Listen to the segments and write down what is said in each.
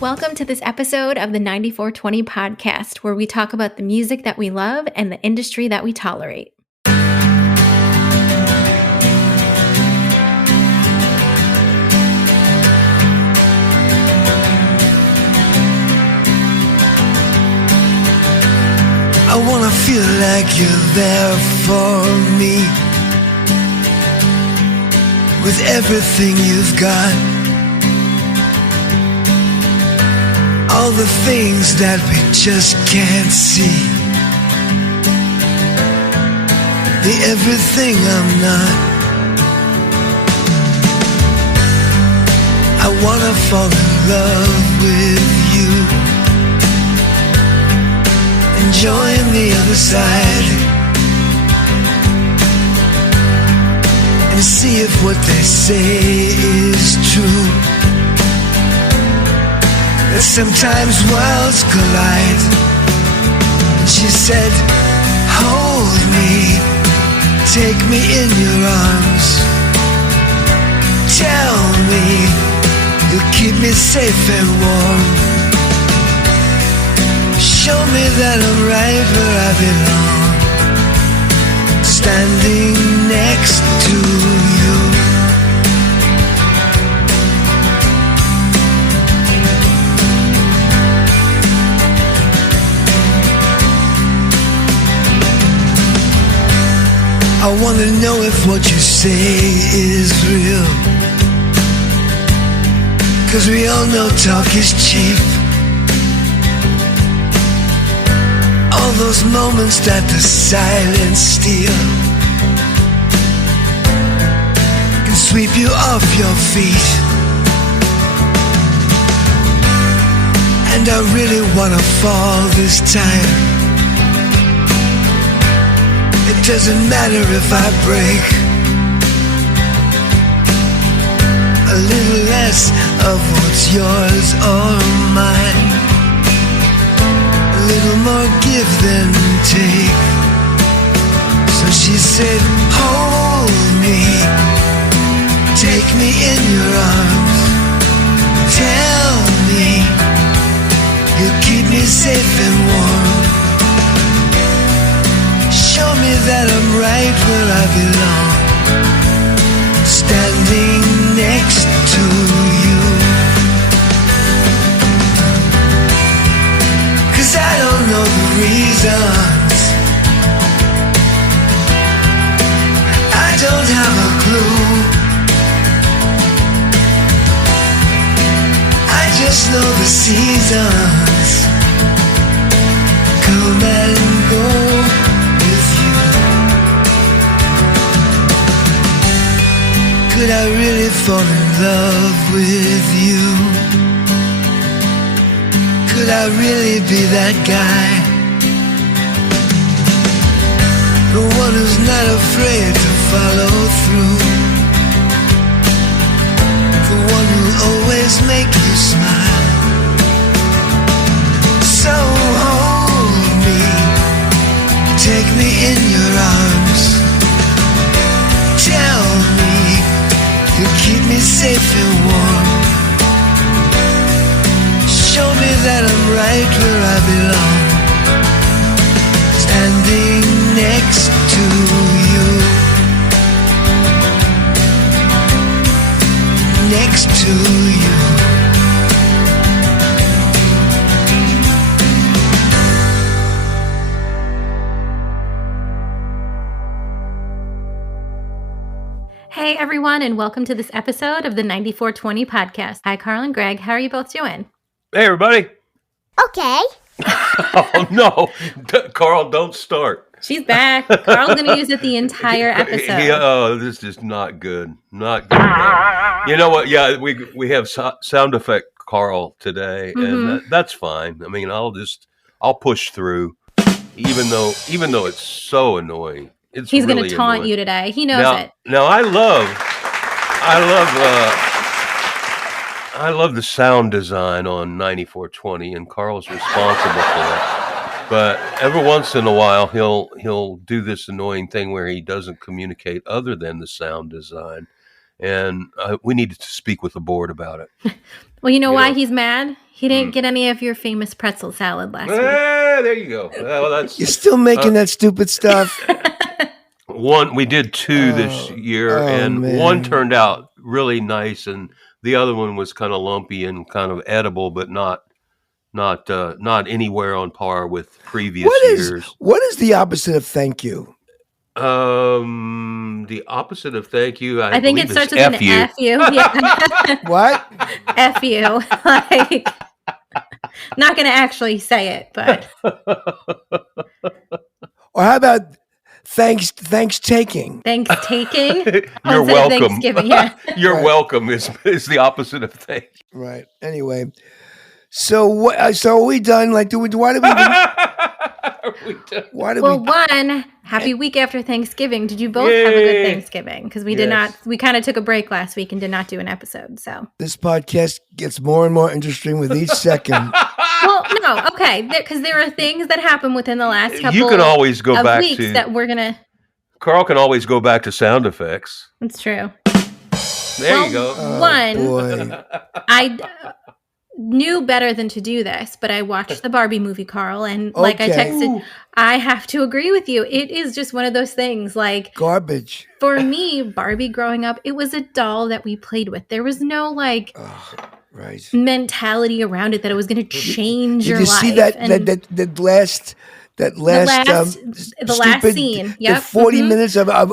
Welcome to this episode of the 94twenty podcast, where we talk about the music that we love and the industry that we tolerate. I wanna feel like you're there for me, with everything you've got, all the things that we just can't see, the everything I'm not. I wanna fall in love with you and join the other side, and see if what they say is true, that sometimes worlds collide. And she said, hold me, take me in your arms, tell me you'll keep me safe and warm, show me that I'm right where I belong, standing next to you. I wanna know if what you say is real, 'cause we all know talk is cheap. All those moments that the silence steal can sweep you off your feet. And I really wanna fall this time. It doesn't matter if I break a little less of what's yours or mine, a little more give than take. So she said, hold me, take me in your arms, tell me you'll keep me safe and warm, show me that I'm right where I belong, standing next to you. 'Cause I don't know the reasons, I don't have a clue, I just know the seasons come and go. Could I really fall in love with you? Could I really be that guy? The one who's not afraid to follow through, the one who'll always make you smile. So hold me, take me in your arms, tell me you keep me safe and warm, show me that I'm right where I belong, standing next to you, next to you. Hey everyone, and welcome to this episode of the 94twenty podcast. Hi, Carl and Greg. How are you both doing? Hey, everybody. Okay. Oh, no. Carl, don't start. She's back. Carl's going to use it the entire episode. This is not good. Not good. No. You know what? Yeah, we have sound effect Carl today, and that's fine. I mean, I'll push through, even though it's so annoying. He's really going to taunt you today. He knows it. Now I love the sound design on 94twenty, and Carl's responsible for it. But every once in a while, he'll do this annoying thing where he doesn't communicate other than the sound design, and we needed to speak with the board about it. Well, you know why know. he's mad? He didn't get any of your famous pretzel salad last week. There you go. Well, that's You're still making that stupid stuff. we did 2 this year, and man. one turned out really nice, and the other one was kind of lumpy and kind of edible, but not anywhere on par with previous years. What is the opposite of thank you? The opposite of thank you, I think believe it starts is with F an you. F you. Yeah. What? F you. Like, not going to actually say it, but. Or how about thanks taking? Thanks taking. You're welcome. Thanksgiving, yeah. You're Right. welcome is the opposite of thank you. Right. Anyway, so what? So are we done? Like, why do we? Even, why do Well, we? one, happy week after Thanksgiving. Did you both have a good Thanksgiving? Because we did not, we kind of took a break last week and did not do an episode. So This podcast gets more and more interesting with each second. well, no, okay, because there are things that happen within the last couple You can always go of back weeks to that we're gonna. Carl can always go back to sound effects. It's true. There you go. One, Boy. I knew better than to do this, but I watched the Barbie movie, Carl, and like I Okay. texted, I have to agree with you. It is just one of those things. Like Garbage. for me, Barbie growing up, it was a doll that we played with. There was no like Right. mentality around it that it was going to change Did your you life. see that And that last the last stupid, scene? the Yep. 40 minutes of I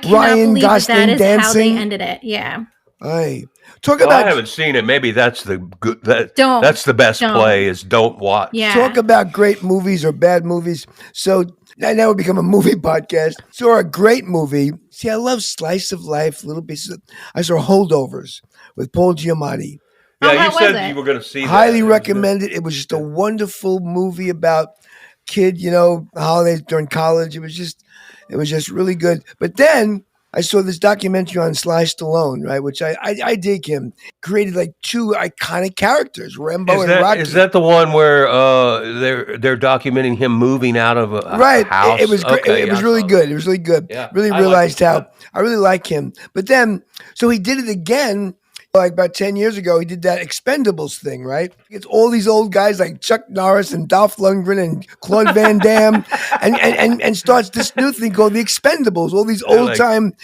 cannot Ryan believe Gosling that is dancing. how they ended it. Yeah. Aye. Talk Well, I about haven't seen it. Maybe that's the good. Don't. That's the best Don't. play. Is don't watch. Yeah. talk about great movies or bad movies. So now we become a movie podcast. So a great movie. See, I love slice of life, little pieces. I saw Holdovers with Paul Giamatti. Oh, Yeah, how you was said it? you were going to see that. Highly recommended. It was just a wonderful movie about kid, holidays during college. It was just really good. But then I saw this documentary on Sly Stallone, right? Which I dig him. Created like 2 iconic characters, Rambo and Rocky. Is that the one where they're documenting him moving out of a Right. house? It was great. Okay, it was I really saw good. It was really good. Yeah, Really I realized like it. how I really like him. But then, so he did it again. Like about 10 years ago, he did that Expendables thing, right? It's all these old guys like Chuck Norris and Dolph Lundgren and Claude Van Damme and starts this new thing called the Expendables. All these old time,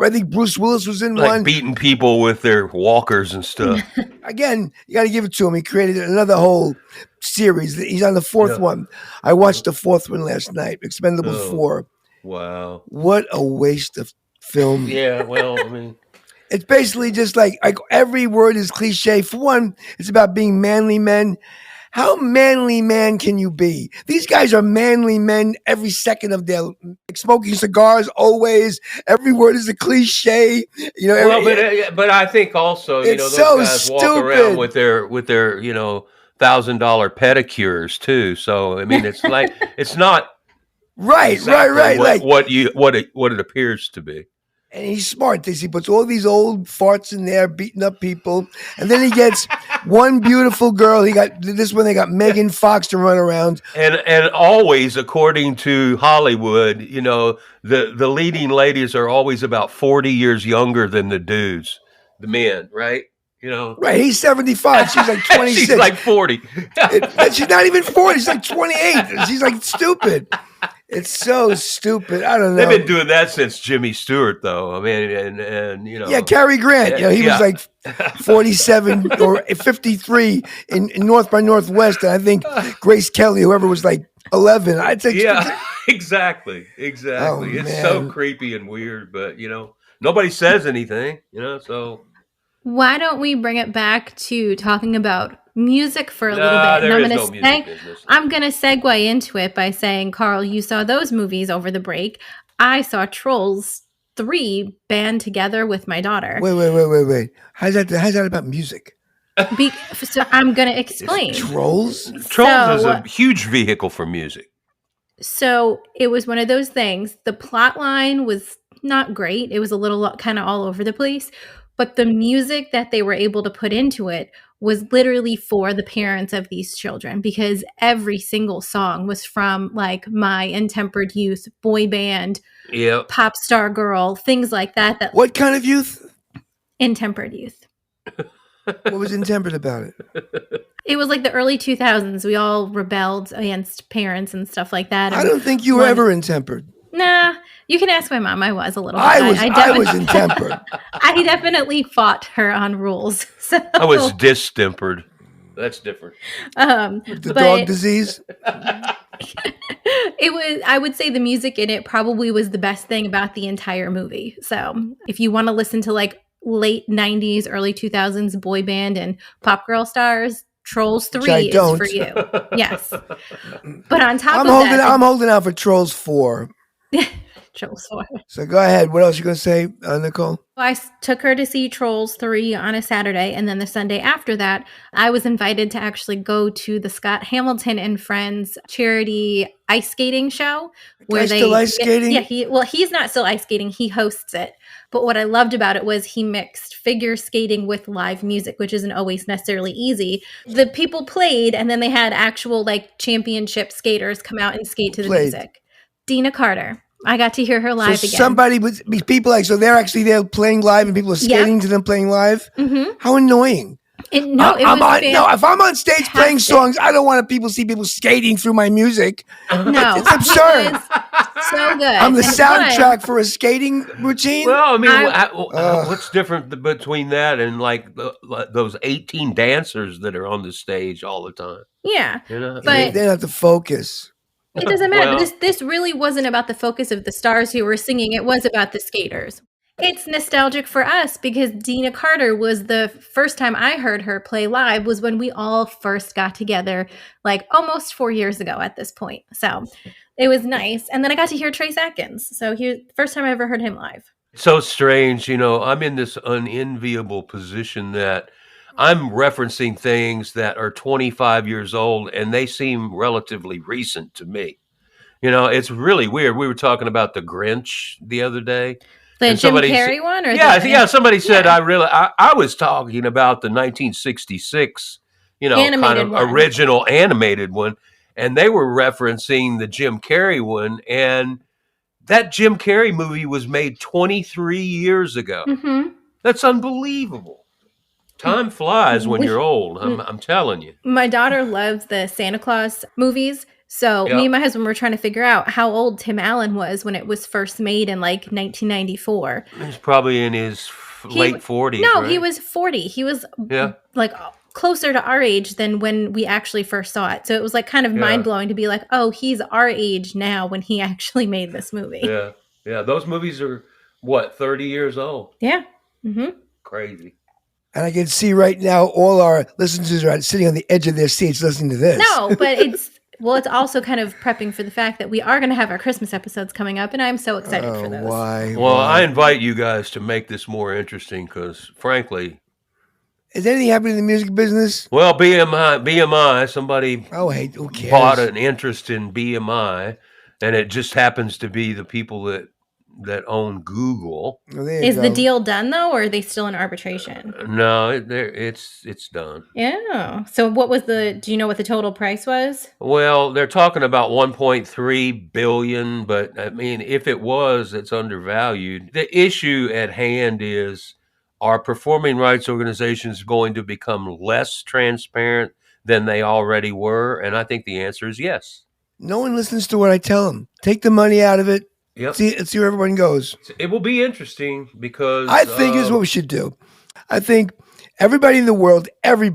I think Bruce Willis was in like one. beating people with their walkers and stuff. Again, you got to give it to him. He created another whole series. He's on the 4th one. I watched the 4th one last night, Expendables 4. Wow. What a waste of film. Yeah, well, I mean, It's basically just like every word is cliche. For one, it's about being manly men. How manly man can you be? These guys are manly men every second of their smoking cigars always. Every word is a cliche. but I think also It's those guys so walk stupid. around with their $1,000 pedicures too. So I mean, it's like it's not right. exactly Like what it appears to be. And he's smart. He puts all these old farts in there, beating up people. And then he gets one beautiful girl. He got this one. They got Megan Fox to run around. And always, according to Hollywood, the leading ladies are always about 40 years younger than the dudes, the men, right? Right. He's 75. She's like 26. She's like 40. And she's not even 40. She's like 28. She's like stupid. It's so stupid. I don't know. They've been doing that since Jimmy Stewart, though. I mean, and Yeah, Cary Grant. He was like 47 or 53 in North by Northwest. And I think Grace Kelly, whoever was like 11. I'd say. Yeah, exactly. Oh, It's man. so creepy and weird, but nobody says anything. So Why don't we bring it back to talking about music for a little bit? there And is no music business. I'm going to segue into it by saying, Carl, you saw those movies over the break. I saw Trolls 3 band together with my daughter. Wait. How's that about music? So I'm going to explain. Trolls? Trolls is a huge vehicle for music. So it was one of those things. The plot line was not great. It was a little kind of all over the place. But the music that they were able to put into it was literally for the parents of these children, because every single song was from like My Intempered Youth, boy band, Yep. pop star girl, things like that. What kind of youth? Intemperate Youth. What was intemperate about it? It was like the early 2000s. We all rebelled against parents and stuff like that. I And don't think you were ever intemperate. Nah, you can ask my mom. I was a little bit. I was intemperate. I definitely fought her on rules. So I was distempered. That's different. The dog disease. It was, I would say the music in it probably was the best thing about the entire movie. So if you want to listen to like late 90s, early 2000s boy band and pop girl stars, Trolls 3 is for you. Yes. But on top I'm holding out for Trolls 4. Trolls 4. So go ahead. What else are you going to say, Nicole? I took her to see Trolls 3 on a Saturday, and then the Sunday after that, I was invited to actually go to the Scott Hamilton and Friends charity ice skating show. Where they still ice skating? Yeah, he's not still ice skating. He hosts it. But what I loved about it was he mixed figure skating with live music, which isn't always necessarily easy. The people played, and then they had actual like championship skaters come out and skate to the music. Dina Carter. I got to hear her live again. Somebody with people like, so they're actually there playing live and people are skating to them playing live? Mm-hmm. How annoying. If I'm on stage playing songs, I don't want people see people skating through my music. No. It's absurd. So good. I'm the soundtrack for a skating routine. Well, I mean, what's different between that and like those 18 dancers that are on the stage all the time? Yeah. You know? But they don't have to focus. It doesn't matter. Well, this really wasn't about the focus of the stars who were singing. It was about the skaters. It's nostalgic for us because Dina Carter was the first time I heard her play live was when we all first got together, like almost 4 years ago at this point. So it was nice. And then I got to hear Trace Atkins. So first time I ever heard him live. So strange. I'm in this unenviable position that I'm referencing things that are 25 years old and they seem relatively recent to me. It's really weird. We were talking about the Grinch the other day. The Jim Carrey one? Or somebody said I was talking about the 1966, animated kind of one. Original animated one. And they were referencing the Jim Carrey one. And that Jim Carrey movie was made 23 years ago. Mm-hmm. That's unbelievable. Time flies when you're old. I'm telling you. My daughter loves the Santa Claus movies. So me and my husband were trying to figure out how old Tim Allen was when it was first made in like 1994. He's probably in his late 40s. No, right? he was 40. He was like closer to our age than when we actually first saw it. So it was like kind of mind blowing to be like, oh, he's our age now when he actually made this movie. Yeah. Yeah. Those movies are 30 years old? Yeah. Mm-hmm. Crazy. And I can see right now all our listeners are sitting on the edge of their seats listening to this. No, but it's also kind of prepping for the fact that we are going to have our Christmas episodes coming up, and I'm so excited for those. Why? Well, I invite you guys to make this more interesting because, frankly... Is anything happening in the music business? Well, BMI, somebody who cares? Bought an interest in BMI, and it just happens to be the people that own Google. Is the deal done though, or are they still in arbitration? No, it's done. Yeah. So do you know what the total price was? Well, they're talking about 1.3 billion, but I mean, if it was, it's undervalued. The issue at hand is, are performing rights organizations going to become less transparent than they already were? And I think the answer is yes. No one listens to what I tell them. Take the money out of it. Yep. Let's see where everyone goes. It will be interesting because I think is what we should do. I think everybody in the world, every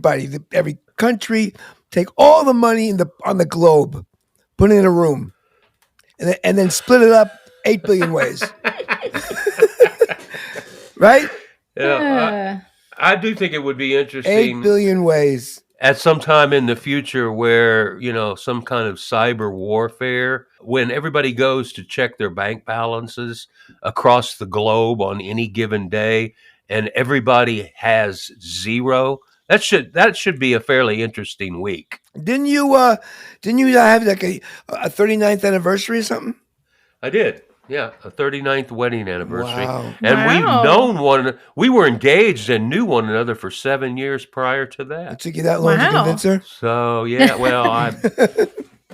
country, take all the money on the globe, put it in a room, and then split it up 8 billion ways. Right? Yeah, I do think it would be interesting. 8 billion ways. At some time in the future where, some kind of cyber warfare, when everybody goes to check their bank balances across the globe on any given day and everybody has zero, that should be a fairly interesting week. Didn't you have like a 39th anniversary or something? I did. Yeah, a 39th wedding anniversary. Wow. And we've known we were engaged and knew one another for 7 years prior to that. It took you that long to convince her? So, yeah, well,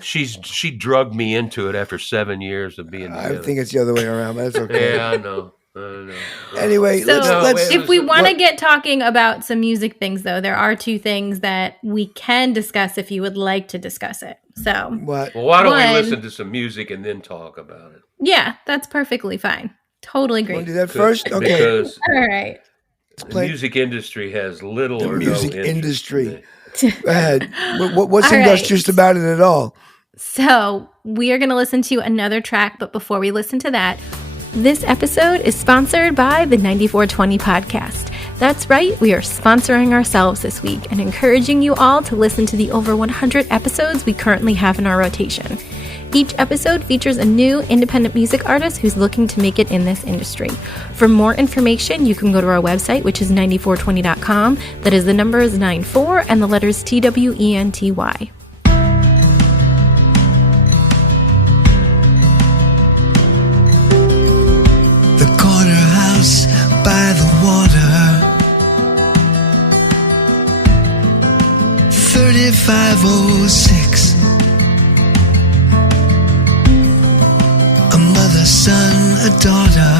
she drugged me into it after 7 years of being together. I think it's the other way around, but that's okay. Yeah, I know. No. Anyway, So let's if we want to get talking about some music things, though, there are two things that we can discuss if you would like to discuss it. So what? Well, why don't we listen to some music and then talk about it? Yeah, that's perfectly fine. Totally Want to great. do that first? Okay. Because All right. the music industry has little The or music no interest industry. in it. Go ahead. What's All industrious right. about it at all? So we are going to listen to another track, but before we listen to that, this episode is sponsored by the 94twenty podcast. That's right, we are sponsoring ourselves this week and encouraging you all to listen to the over 100 episodes we currently have in our rotation. Each episode features a new independent music artist who's looking to make it in this industry. For more information, you can go to our website, which is 94twenty.com. That is, the number is 94 and the letters TWENTY. The corner house by the water, 3506. A mother, son, a daughter.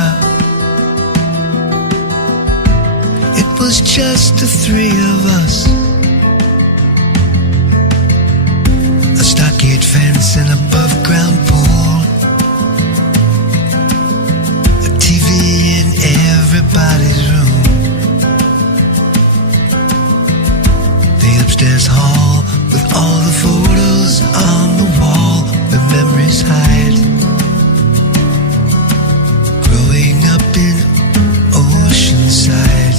It was just the three of us. A stockade fence and above ground pool. TV in everybody's room. The upstairs hall with all the photos on the wall where memories hide. Growing up in Oceanside.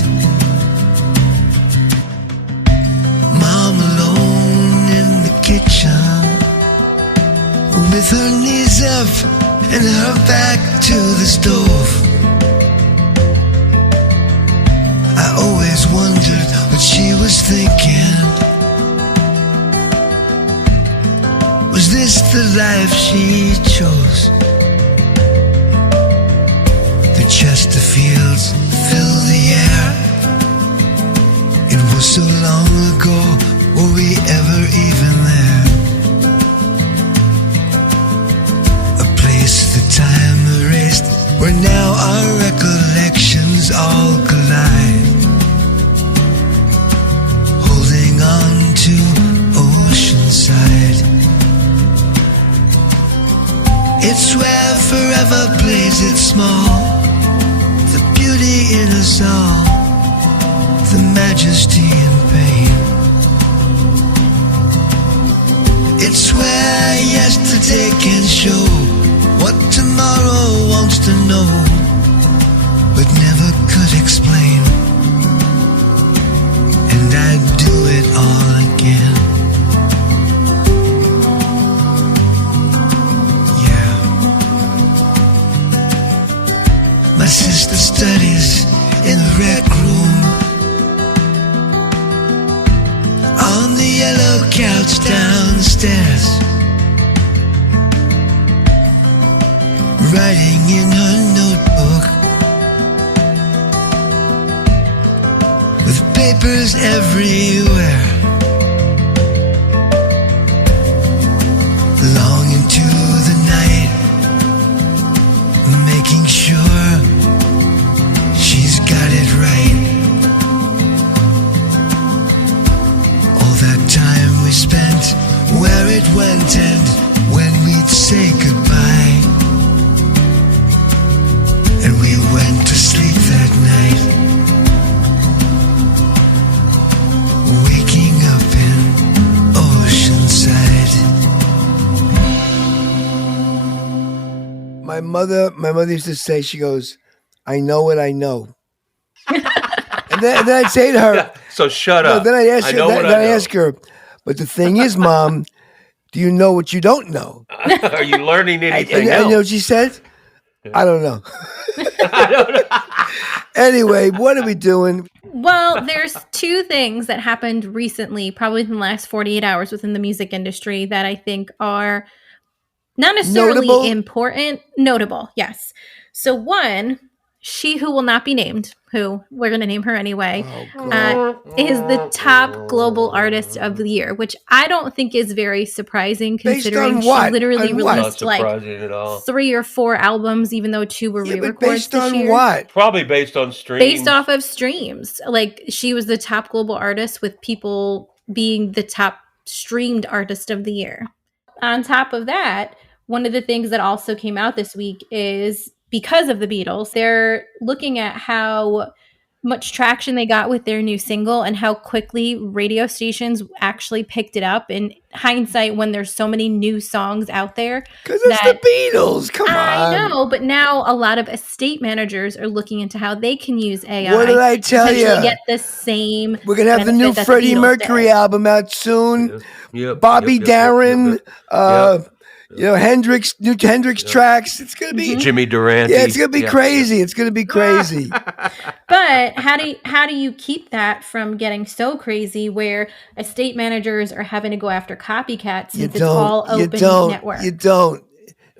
Mom alone in the kitchen with her knees up and her back to the stove. I always wondered what she was thinking. Was this the life she chose? The Chesterfields fill the air. It was so long ago, were we ever even there? The time erased, where now our recollections all collide. Holding on to Oceanside. It's where forever plays it small. The beauty in us all. The majesty and pain. It's where yesterday can show what tomorrow wants to know, but never could explain. And I'd do it all again. Yeah. My sister studies in the rec room, on the yellow couch downstairs, writing in her notebook, with papers everywhere, long into the night, making sure she's got it right. All that time we spent, where it went and when we'd say goodbye. And we went to sleep that night, waking up in Oceanside. My mother used to say, she goes, "I know what I know." and then I'd say to her, Yeah, so shut up. Then I'd ask I her, know what I know. ask her, but the thing is, Mom, do you know what you don't know? Are you learning anything And else? you know what she said? I don't know. I don't know. Anyway, what are we doing? Well, there's two things that happened recently, probably in the last 48 hours within the music industry, that I think are not necessarily Notable? important. Notable, yes. So one she who will not be named, who we're going to name her anyway, Oh, is the top global artist of the year, which I don't think is very surprising Based considering on she what? literally On what? Not released like surprising at all. 3 or 4 albums, even though 2 were Yeah, but re-records based this on year. what? Probably based on streams. Based off of streams. Like, she was the top global artist with people being the top streamed artist of the year. On top of that, one of the things that also came out this week is because of the Beatles, they're looking at how much traction they got with their new single and how quickly radio stations actually picked it up. In hindsight, when there's so many new songs out there. Because it's the Beatles. Come on. I know, but now a lot of estate managers are looking into how they can use AI. What did I tell to you? Get the same. We're going to have the new benefit that Freddie Beatles Mercury did. album out soon. Yep, Bobby yep, yep, Darin, yep, yep. you know, Hendrix, new Hendrix tracks. It's going to be Jimmy Durante. Yeah, it's going to be crazy. It's going to be crazy. But how do you keep that from getting so crazy where estate managers are having to go after copycats since it's all open network? You don't.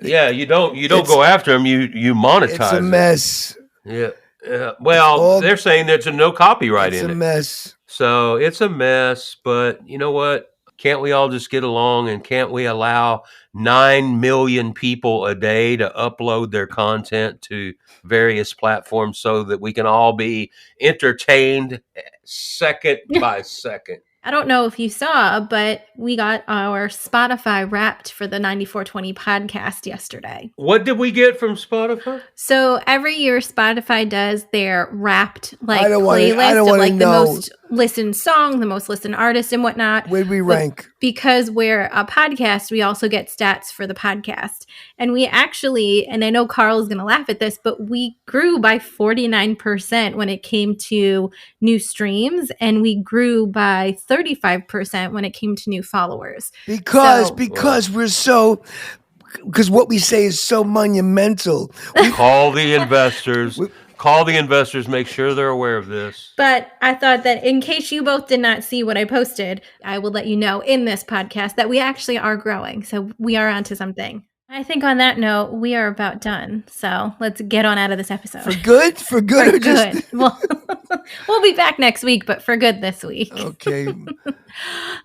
Yeah, you don't go after them. You monetize. It's a mess. Yeah. Well, they're saying there's no copyright in it. It's a mess. So it's a mess. But you know what? Can't we all just get along, and can't we allow 9 million people a day to upload their content to various platforms so that we can all be entertained second by second? I don't know if you saw, but we got our Spotify Wrapped for the 94twenty podcast yesterday. What did we get from Spotify? So every year Spotify does their Wrapped playlist of the most listened song, the most listened artist and whatnot. Where'd we rank? Because we're a podcast, we also get stats for the podcast. And we actually, and I know Carl is going to laugh at this, but we grew by 49% when it came to new streams, and we grew by 35% when it came to new followers. Because what we say is so monumental. Call the investors. Call the investors. Make sure they're aware of this. But I thought that in case you both did not see what I posted, I will let you know in this podcast that we actually are growing. So we are onto something. I think on that note, we are about done. So let's get on out of this episode. For good? For good? For or good. Just... Well, we'll be back next week, but for good this week. Okay.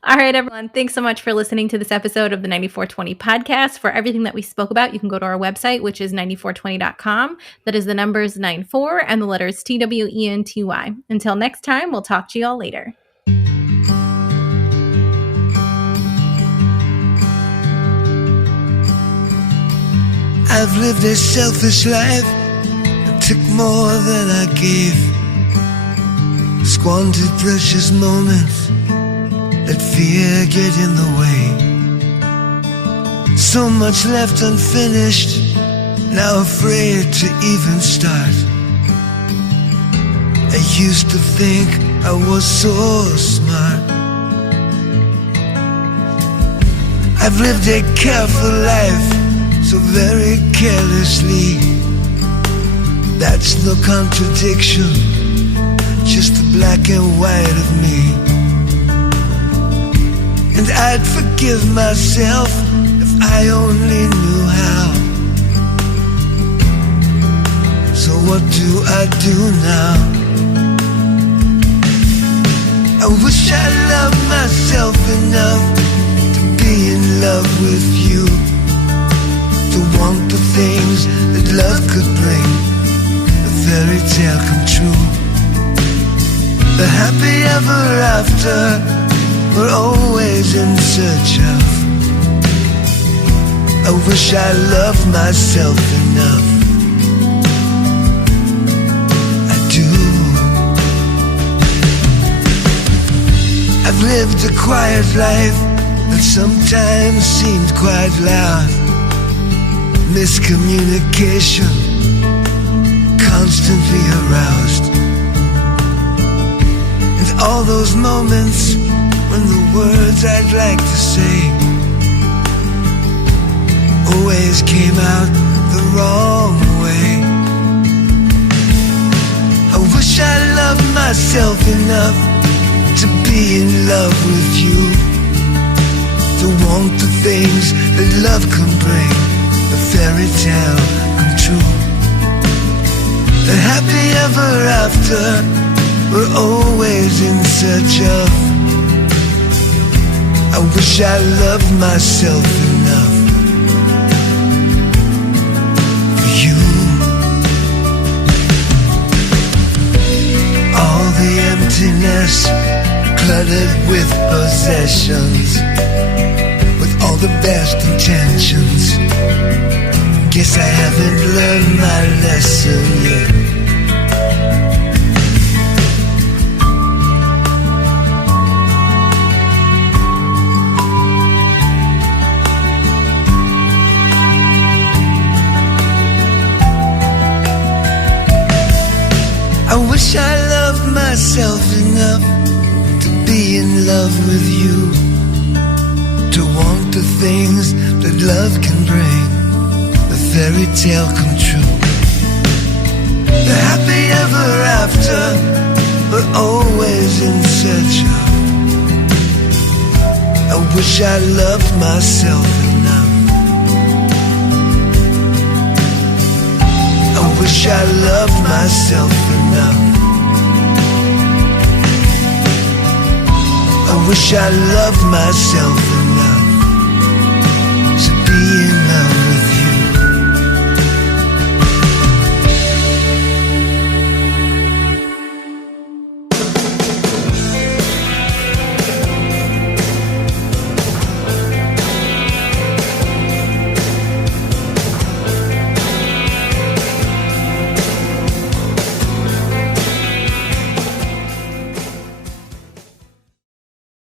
All right, everyone. Thanks so much for listening to this episode of the 94twenty podcast. For everything that we spoke about, you can go to our website, which is 94twenty.com. That is the numbers 94 and the letters TWENTY. Until next time, we'll talk to you all later. I've lived a selfish life and took more than I gave. Squandered precious moments, let fear get in the way. So much left unfinished, now afraid to even start. I used to think I was so smart. I've lived a careful life, so very carelessly. That's no contradiction, just the black and white of me. And I'd forgive myself if I only knew how. So what do I do now? I wish I loved myself enough to be in love with you, to want the things that love could bring, a fairy tale come true. The happy ever after we're always in search of. I wish I loved myself enough. I do. I've lived a quiet life that sometimes seemed quite loud. Miscommunication, constantly aroused. And all those moments when the words I'd like to say always came out the wrong way. I wish I loved myself enough to be in love with you, to want the things that love can bring, a fairy tale come true. The happy ever after we're always in search of. I wish I loved myself enough for you. All the emptiness cluttered with possessions, with all the best intentions. Guess I haven't learned my lesson yet. I wish I loved myself enough to be in love with you, to want the things that love can bring, the fairy tale come true. The happy ever after we're always in search of. I wish I loved myself enough. I wish I loved myself enough. I wish I loved myself enough.